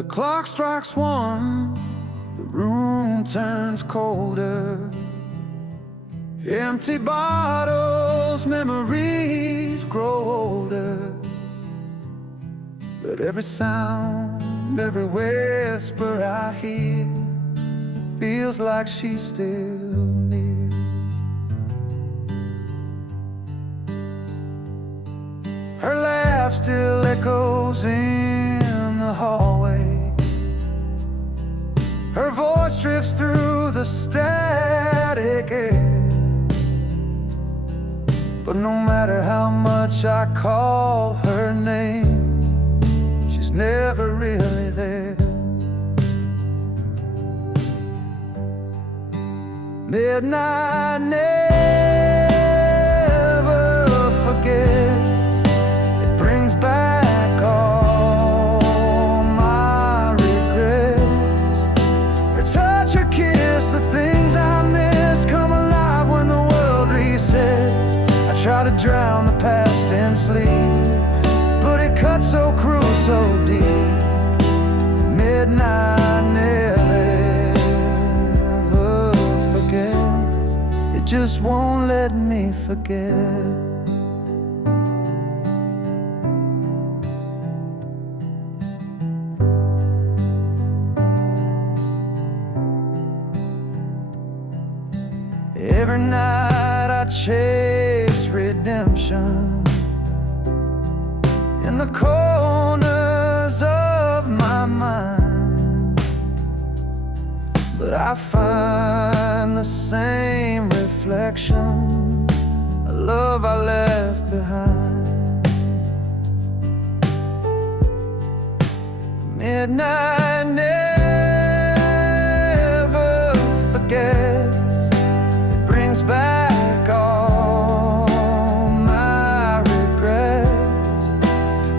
The clock strikes 1, the room turns colder. Empty bottles, memories grow older. But every sound, every whisper I hear feels like she's still near. Her laugh still echoes in the hallway. Her voice drifts through the static air. But no matter how much I call her name, she's never really there. Midnight never forgets. It brings back all my regrets. Her touch, her kiss, the things I miss come alive when the world resets. I try to drown the past in sleep, but it cuts so cruel, so deep. Midnight never forgets. It just won't let me forget. Every night I chase redemption in the corners of my mind, but I find the same reflection, a love I left behind. Midnight never forgets. It brings back all my regrets.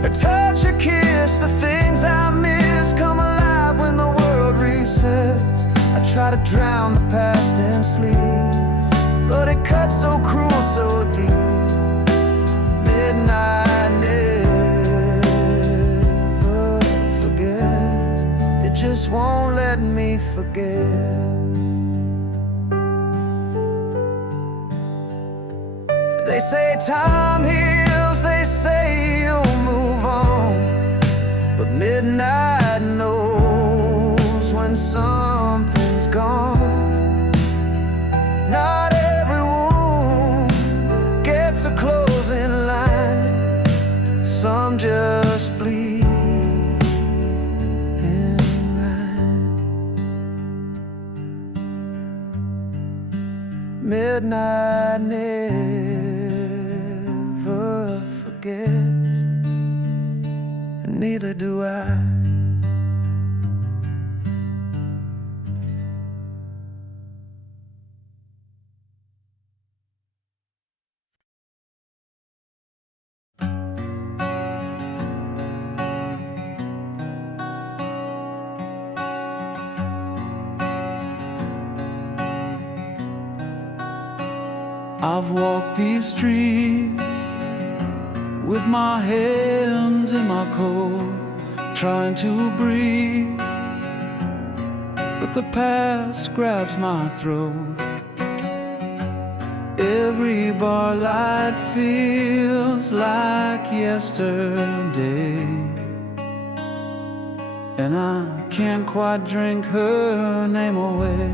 Her touch, her kiss, the things I miss come alive when the world resets. I try to drown the past in sleep, but it cuts so cruel, so deep. Midnight never forgets. It just won't let me forget. They say time heals, they say you'll move on, but midnight knows when something's gone. Not every wound gets a closing line. Some just bleed in rhyme. Midnight never forgets, and neither do I. I've walked these streets with my hands in my coat, trying to breathe, but the past grabs my throat. Every bar light feels like yesterday, and I can't quite drink her name away.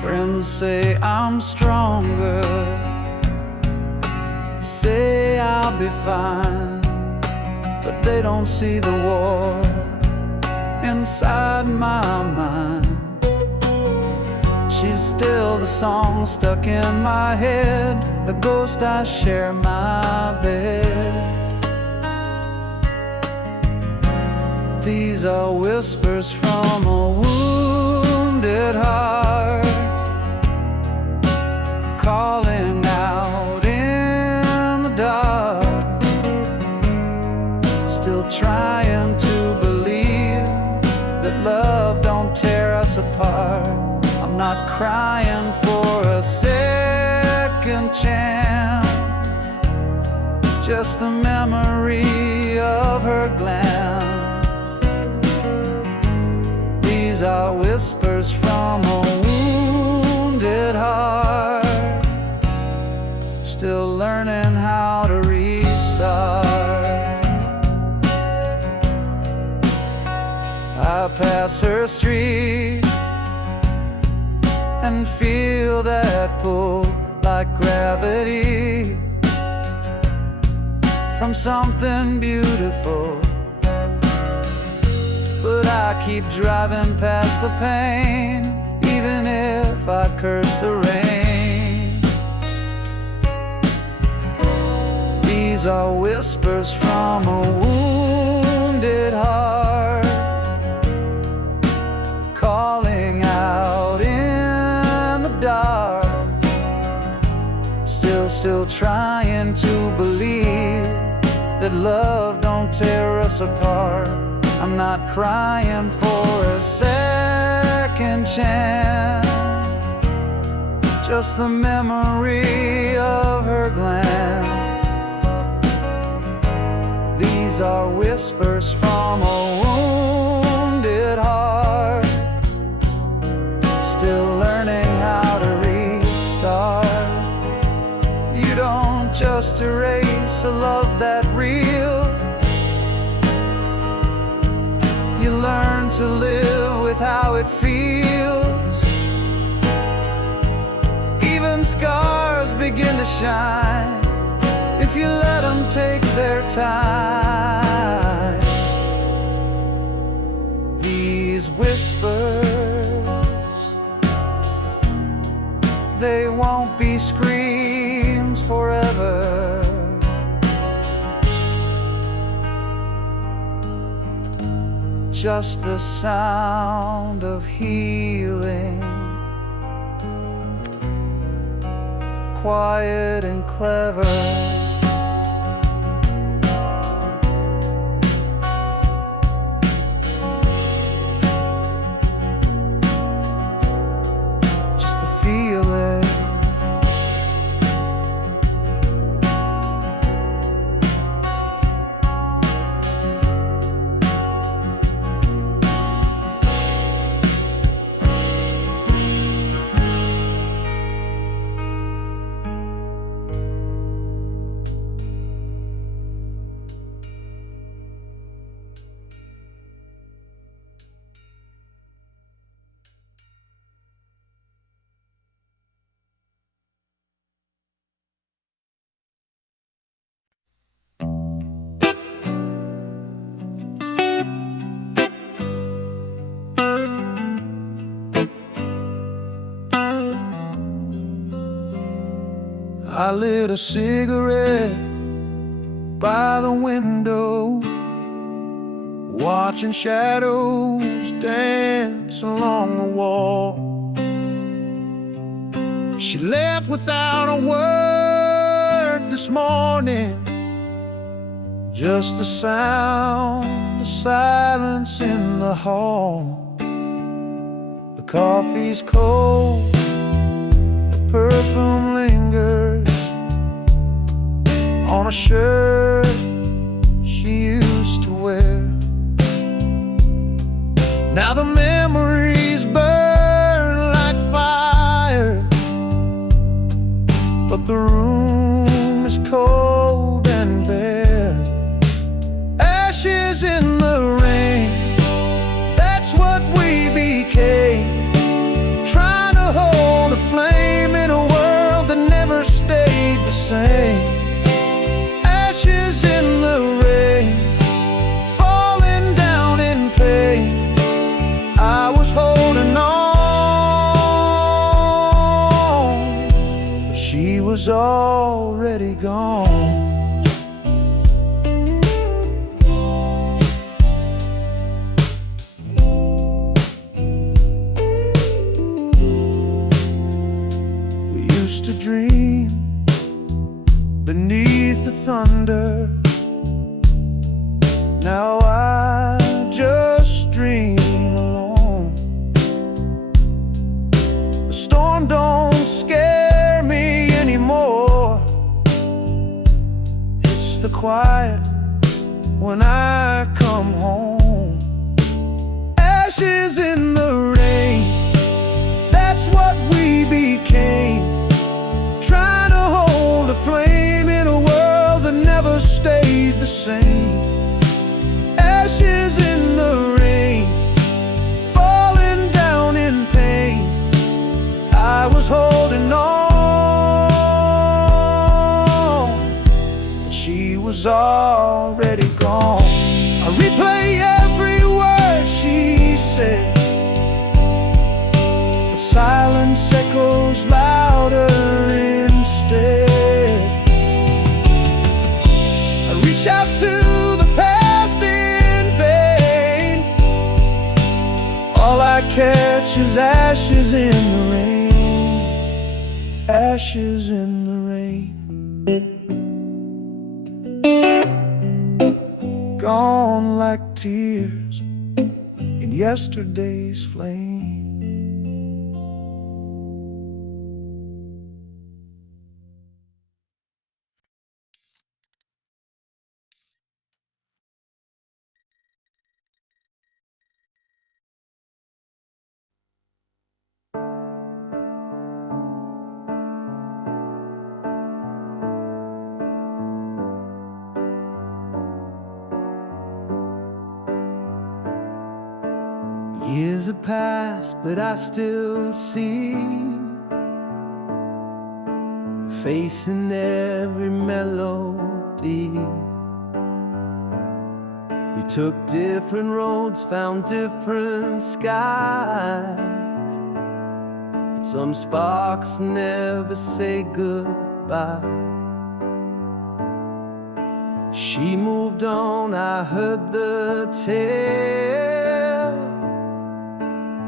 Friends say I'm stronger, say I'll be fine, but they don't see the war inside my mind. She's still the song stuck in my head, the ghost I share my bed. These are whispers from a wounded heart, calling out in the dark, still trying to believe that love don't tear us apart. I'm not crying for a second chance, just the memory of her glance. These are whispers from a wounded heart, still learning how to restart. I pass her street and feel that pull like gravity from something beautiful. But I keep driving past the pain, even if I curse the rain. These are whispers from a wounded heart, calling out in the dark. Still trying to believe that love don't tear us apart. I'm not crying for a second chance, just the memory of her glance. These are whispers from a wounded heart, still learning how to restart. You don't just erase a love that real, you learn to live with how it feels. Even scars begin to shine if you let them take their time. These whispers, they won't be screams forever. Just the sound of healing, quiet and clever. Just the feeling. I lit a cigarette by the window, watching shadows dance along the wall. She left without a word this morning, just the sound, the silence in the hall. The coffee's cold, the perfume lingers on a shirt she used to wear. Now the memories burn like fire, but the room is cold and bare. Ashes in the rain, that's what we became, trying to hold a flame in a world that never stayed the same. Ashes in the rain, falling down in pain. I was holding on, but she was already gone. We used to dream beneath the thunder. Now I just dream alone. quiet when I come home. Ashes in the rain, that's what we became. Trying to hold a flame in a world that never stayed the same. Ashes in the rain, falling down in pain. I was holding on, but she was already gone. I replay every word she said, but silence echoes louder instead. I reach out to the past in vain. All I catch is ashes in the rain, ashes in the rain. Gone like tears in yesterday's flame. Years have passed, but I still see face in every melody. We took different roads, found different skies, but some sparks never say goodbye. She moved on, I heard the tale.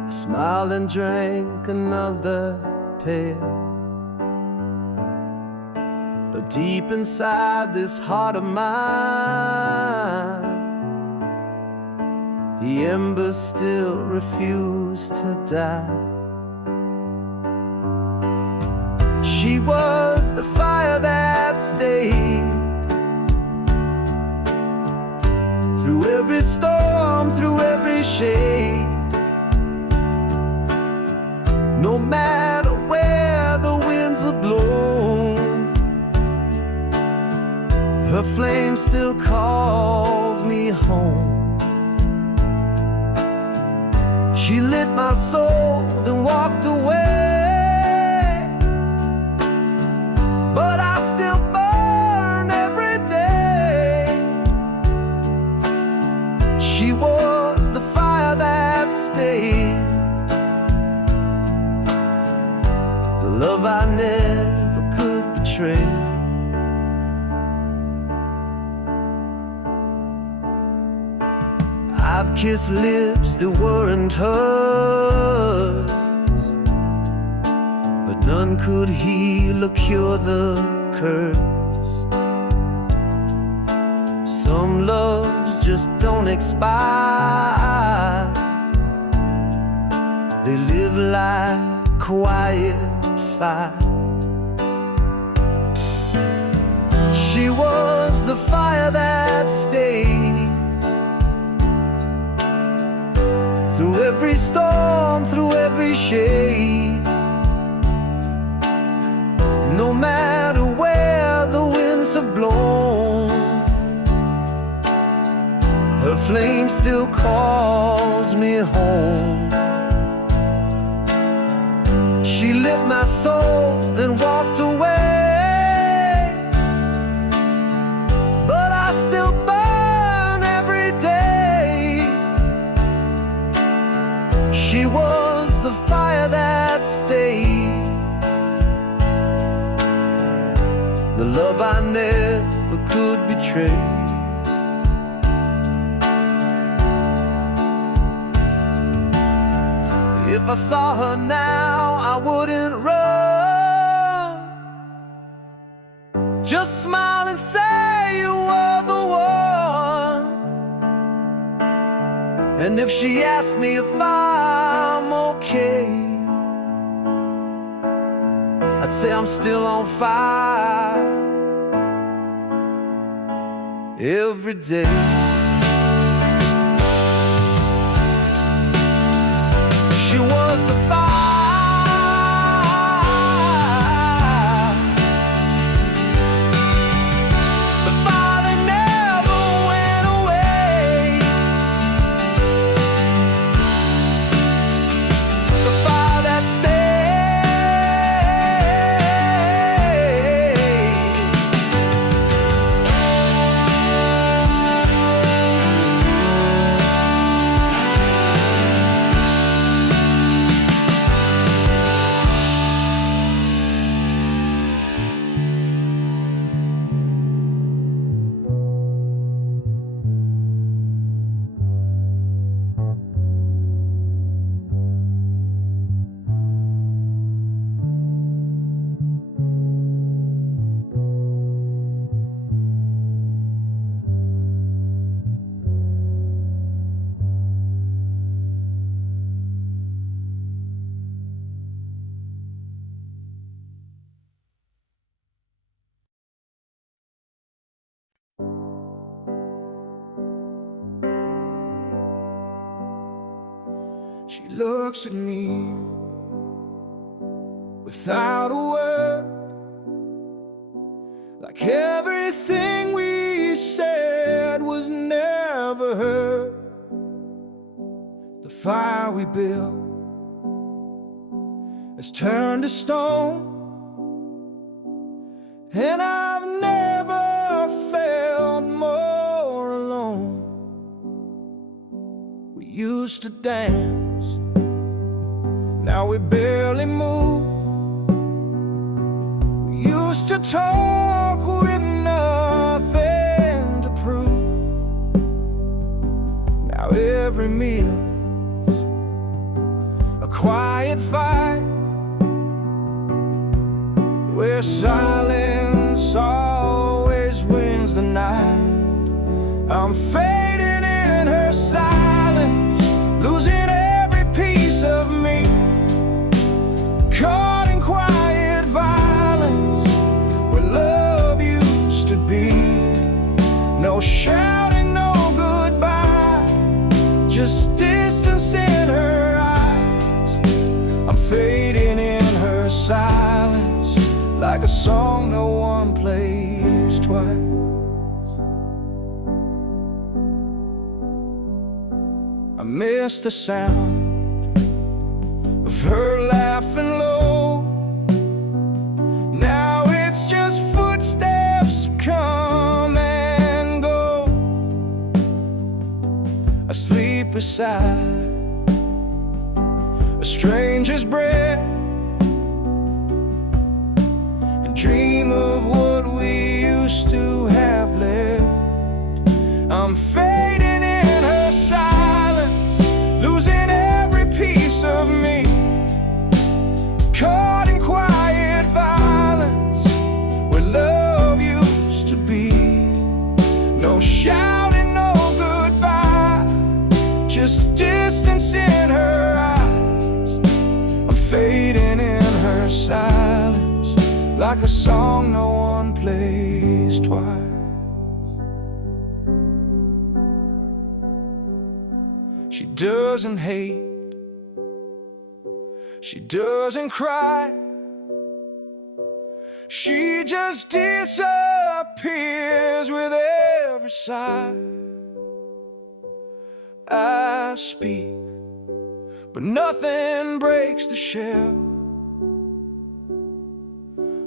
I smiled and drank another pail. But deep inside this heart of mine, the embers still refuse to die. She was the fire that stayed through every storm, through every shade. No matter where the winds have blown, her flame still calls me home. She lit my soul, then walked away, but I still burn every day. She was the fire that stayed, the love I never could betray. I've kissed lips that weren't hers, but none could heal or cure the curse. Some loves just don't expire, they live like quiet fire. She was the fire that stayed through every storm, through every shade. No matter where the winds have blown, her flame still calls me home. She lit my soul, then walked away, but I still burn every day. She was the fire that stayed, the love I never could betray. If I saw her now, I wouldn't run. Just smile and say you were the one. And if she asked me if I'm okay, I'd say I'm still on fire. every day. She was the fire, the fire that never went away, the fire that stayed. She looks at me without a word, like everything we said was never heard. The fire we built has turned to stone, and I've never felt more alone. We used to dance, now we barely move. We used to talk with nothing to prove. Now every meal's a quiet fight, where silence always wins the night. I'm fading in her silence, losing every piece of me, caught in quiet violence, where love used to be. No shouting, no goodbye, just distance in her eyes. I'm fading in her silence, like a song no one plays twice. I miss the sound of her laughing low. Now it's just footsteps come and go. I sleep beside a stranger's breath and dream of what we used to have left. I'm fading in her silence, losing every piece of me, caught in quiet violence, where love used to be. No shouting, no goodbye, just distance in her eyes. I'm fading in her silence, like a song no one plays twice. She doesn't hate, she doesn't cry, she just disappears with every sigh. I speak, but nothing breaks the shell,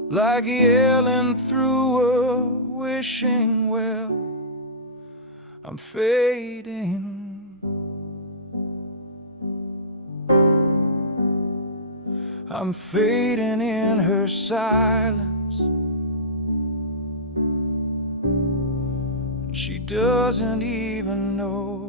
like yelling through a wishing well. I'm fading, I'm fading in her silence, and she doesn't even notice.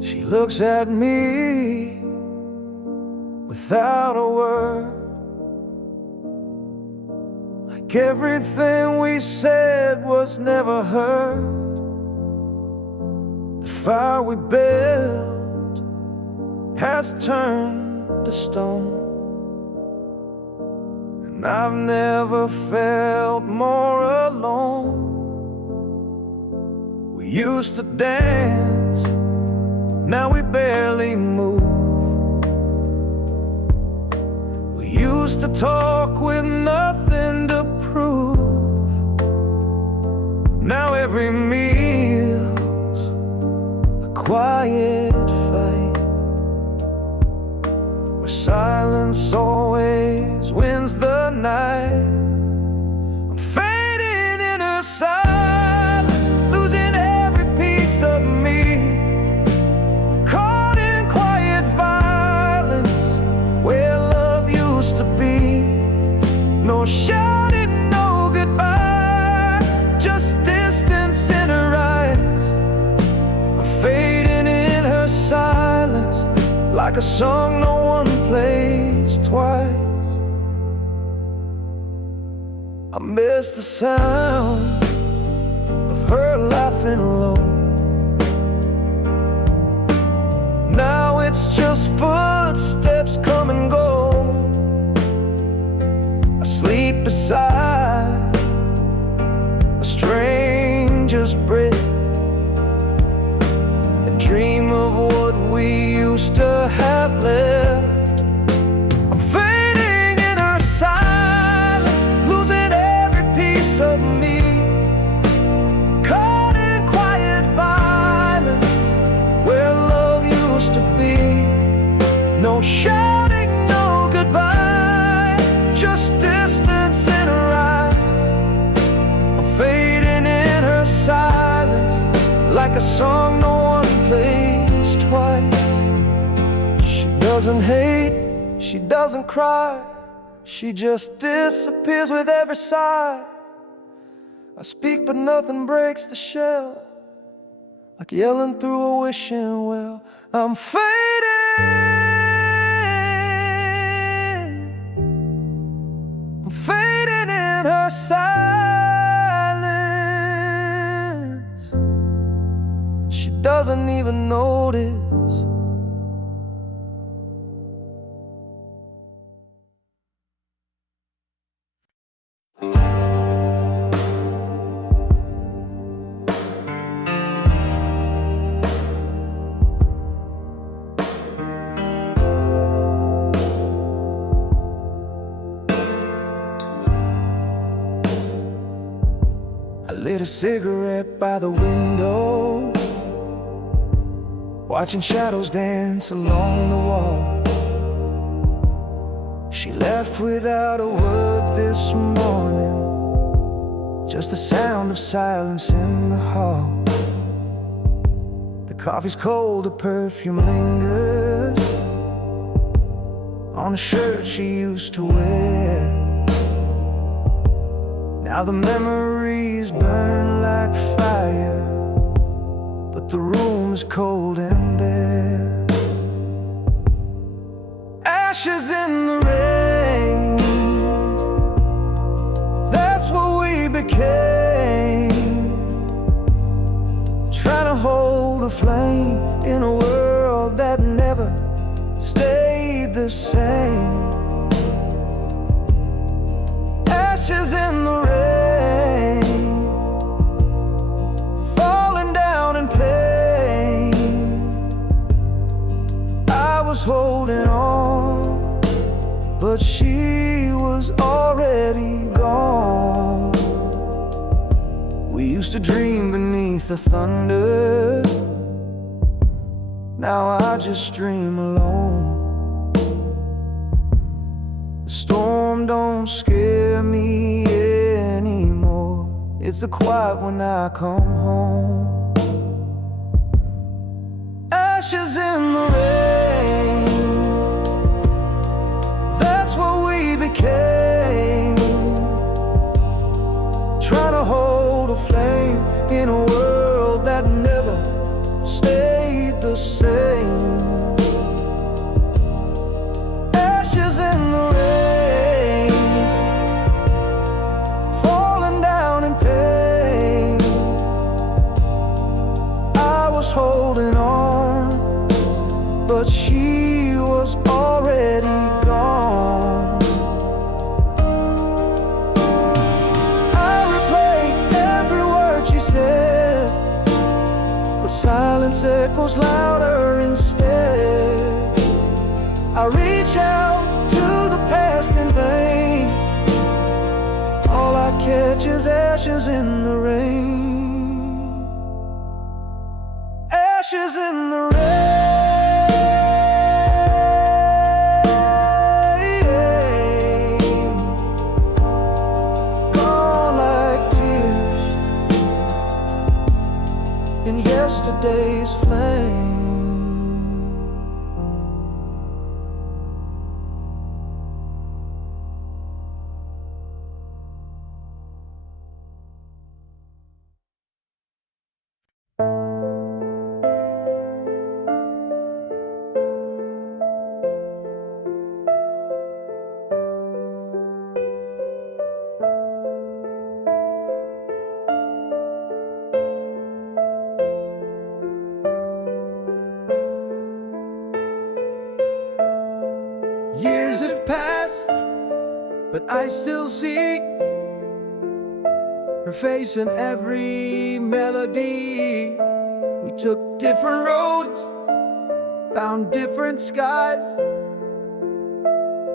She looks at me without a word, like like everything we said was never heard. The fire we built has turned to stone, and I've never felt more alone. We used to dance, now we barely move. We used to talk with nothing to prove. Now every meal's a quiet fight, where silence always wins the night. I'm fading in her silence, losing every piece of me, caught in quiet violence where love used to be. No shouting, no goodbye, just distance in her eyes. I'm fading in her silence, like a song no one plays twice. I miss the sound of her laughing low. Now it's just footsteps come and go. I sleep beside a stranger's bed and dream of what we used to have left. I'm fading in her silence, losing every piece of me, caught in quiet violence where love used to be. No shouting, no goodbye, just distance in her eyes. I'm fading in her silence, like a song no one plays twice. She doesn't hate, she doesn't cry, she just disappears with every sigh. I speak but nothing breaks the shell, like yelling through a wishing well. I'm fading, I'm fading in her silence. She doesn't even notice. I lit a cigarette by the window, watching shadows dance along the wall. She left without a word this morning, just the sound of silence in the hall. The coffee's cold, the perfume lingers on a shirt she used to wear. Now the memories burn like fire, but the room is cold and bare. Ashes in the rain, that's what we became. Trying to hold a flame in a world that never stayed the same. Ashes in the rain, falling down in pain. I was holding on, but she was already gone. We used to dream beneath the thunder, now I just dream alone. The storm don't scare me anymore, it's the quiet when I come home. Ashes in the rain, that's what we became. Trying to hold a flame in a world that never stayed the same. Ashes in the rain, echoes louder instead. I reach out to the past in vain. All I catch is ashes in the rain. Ashes in the rain. Gone like tears in yesterday's flame. Years have passed, but I still see her face in every melody. We took different roads, found different skies,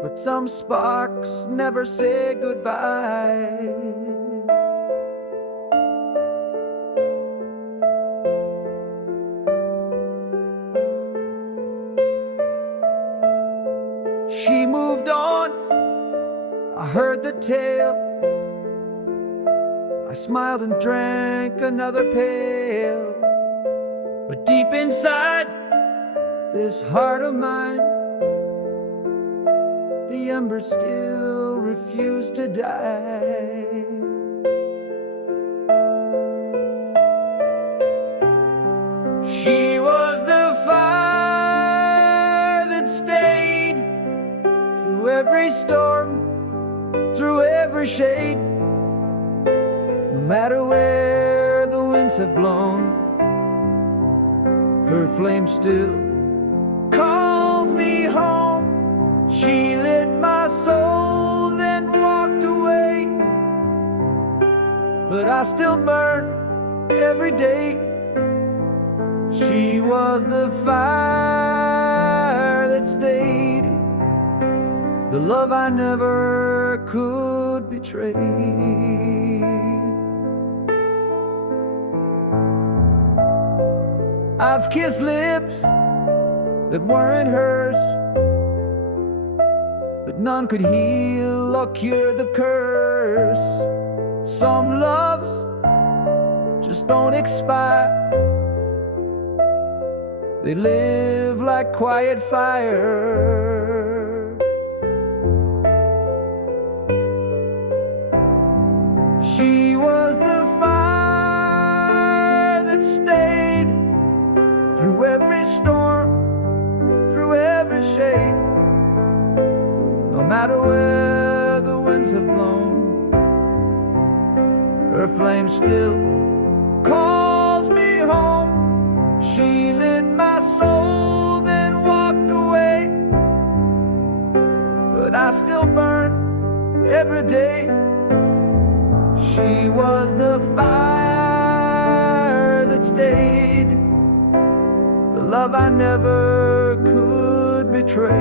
but some sparks never say goodbye. She moved on, I heard the tale. I smiled and drank another pail. But deep inside this heart of mine, the embers still refuse to die. She was the fire that stayed through every storm, through every shade. No matter where the winds have blown, her flame still calls me home. She lit my soul, then walked away, but I still burn every day. She was the fire that stayed, the love I never could betray. I've kissed lips that weren't hers, but none could heal or cure the curse. Some loves just don't expire, they live like quiet fire. She was the fire that stayed through every storm, through every shade. No matter where the winds have blown, her flame still calls me home. She lit my soul, then walked away, but I still burn every day. She was the fire that stayed, the love I never could betray.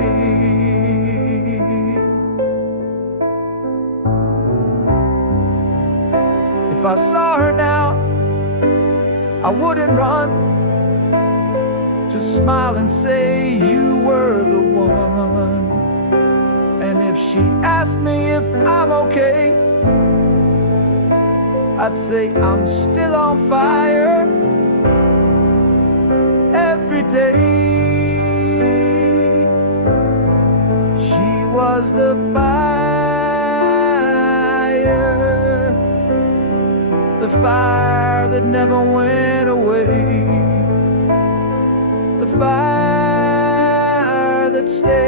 If I saw her now, I wouldn't run, just smile and say you were the one. And if she asked me if I'm okay, I'd say I'm still on fire every day. She was the fire, the fire that never went away, the fire that stayed.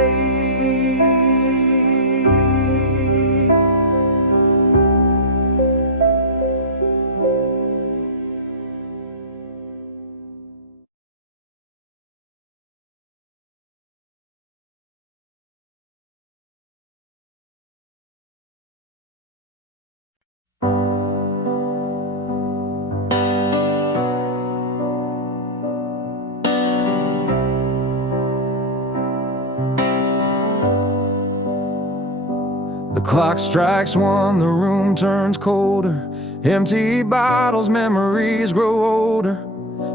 The clock strikes 1, the room turns colder. Empty bottles, memories grow older.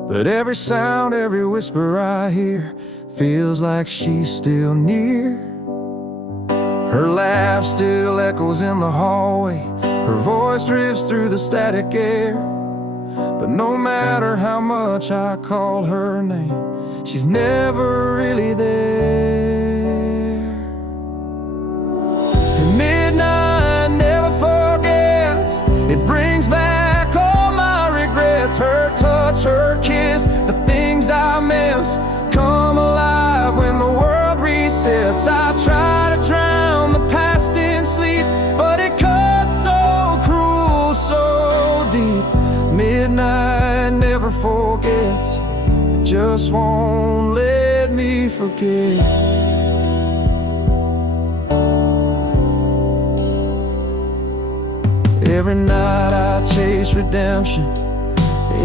But every sound, every whisper I hear feels like she's still near. Her laugh still echoes in the hallway. Her voice drifts through the static air. But no matter how much I call her name, she's never really there. And midnight never forgets. It brings back all my regrets. Her touch, her kiss, the things I miss come alive when the world resets. I try to drown the past in sleep, but it cuts so cruel, so deep. Midnight never forgets. It just won't let me forget. Every night I chase redemption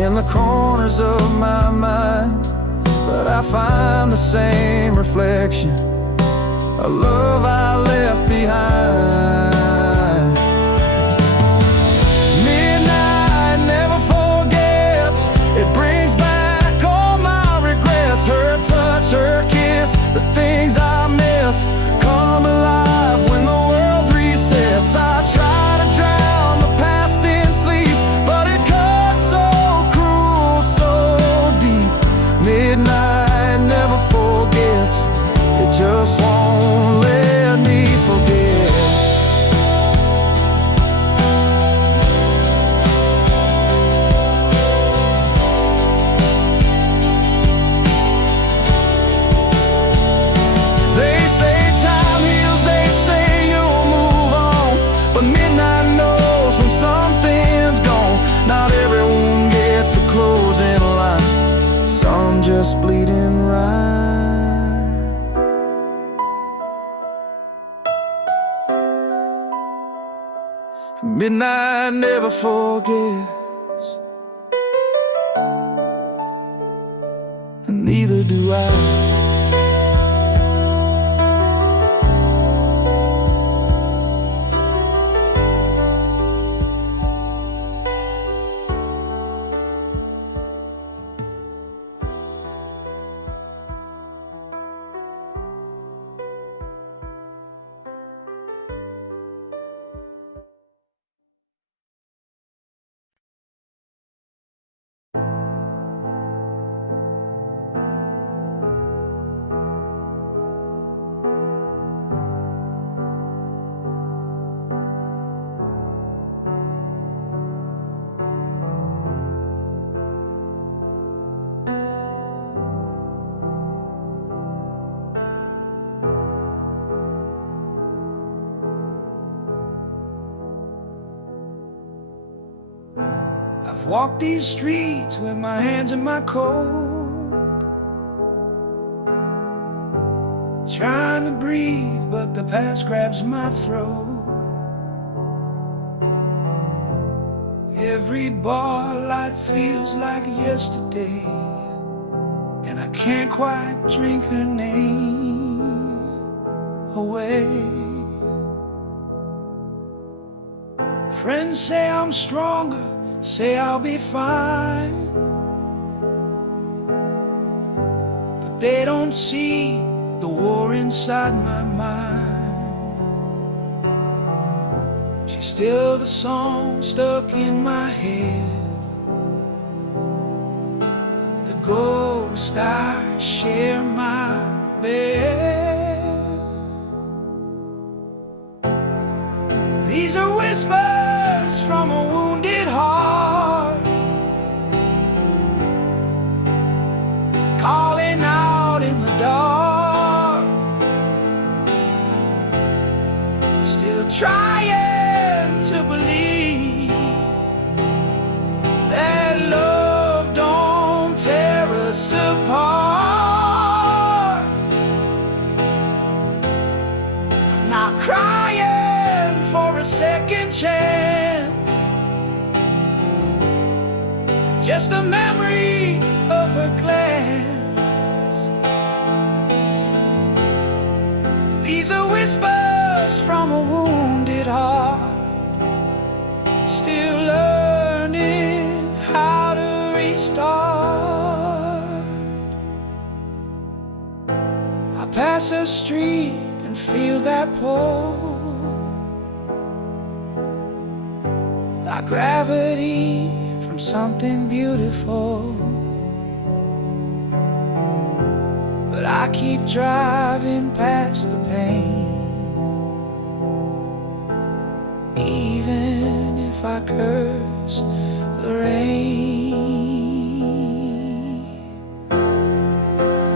in the corners of my mind, but I find the same reflection, a love I left behind. Midnight never forgets. It brings back all my regrets. Her touch, her kiss, the things I miss come alive when the world resets. I try to drown the past in sleep, but it cuts so cruel, so deep. Midnight never forgets. It just won't let me forget. They say time heals, they say you'll move on, but midnight knows when something's gone. Not everyone gets a closing line, some just bleeding right. Midnight never forgets, and neither do I. I've walked these streets with my hands in my coat, trying to breathe, but the past grabs my throat. Every bar light feels like yesterday, and I can't quite drink her name away. Friends say I'm stronger, say I'll be fine, but they don't see the war inside my mind. She's still the song stuck in my head, the ghost I share my bed. These are whispers from a wounded heart, calling out in the dark, still trying to believe that love don't tear us apart. I'm not crying for a second chance, just the memory of a glance. These are whispers from a wounded cross a street and feel that pull, like gravity from something beautiful. But I keep driving past the pain, even if I curse the rain.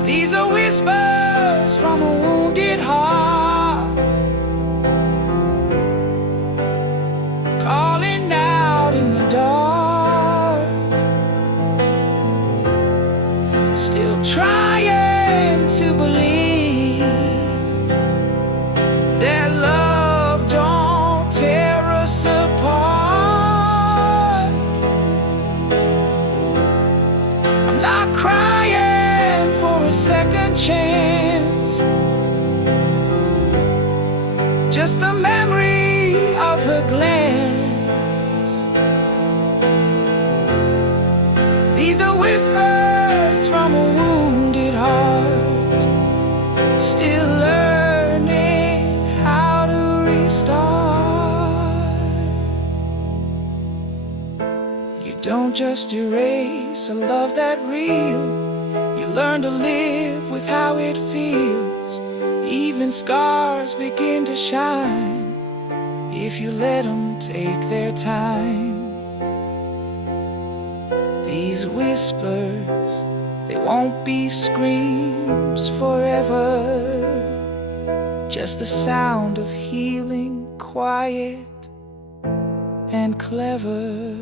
These are whispers from a wounded heart, calling out in the dark, still trying to believe that love don't tear us apart. I'm not crying for a second chance, just the memory of her glance. These are whispers from a wounded heart, still learning how to restart. You don't just erase a love that real, you learn to live with how it feels. Even scars begin to shine if you let them take their time. These whispers, they won't be screams forever, just the sound of healing, quiet and clever.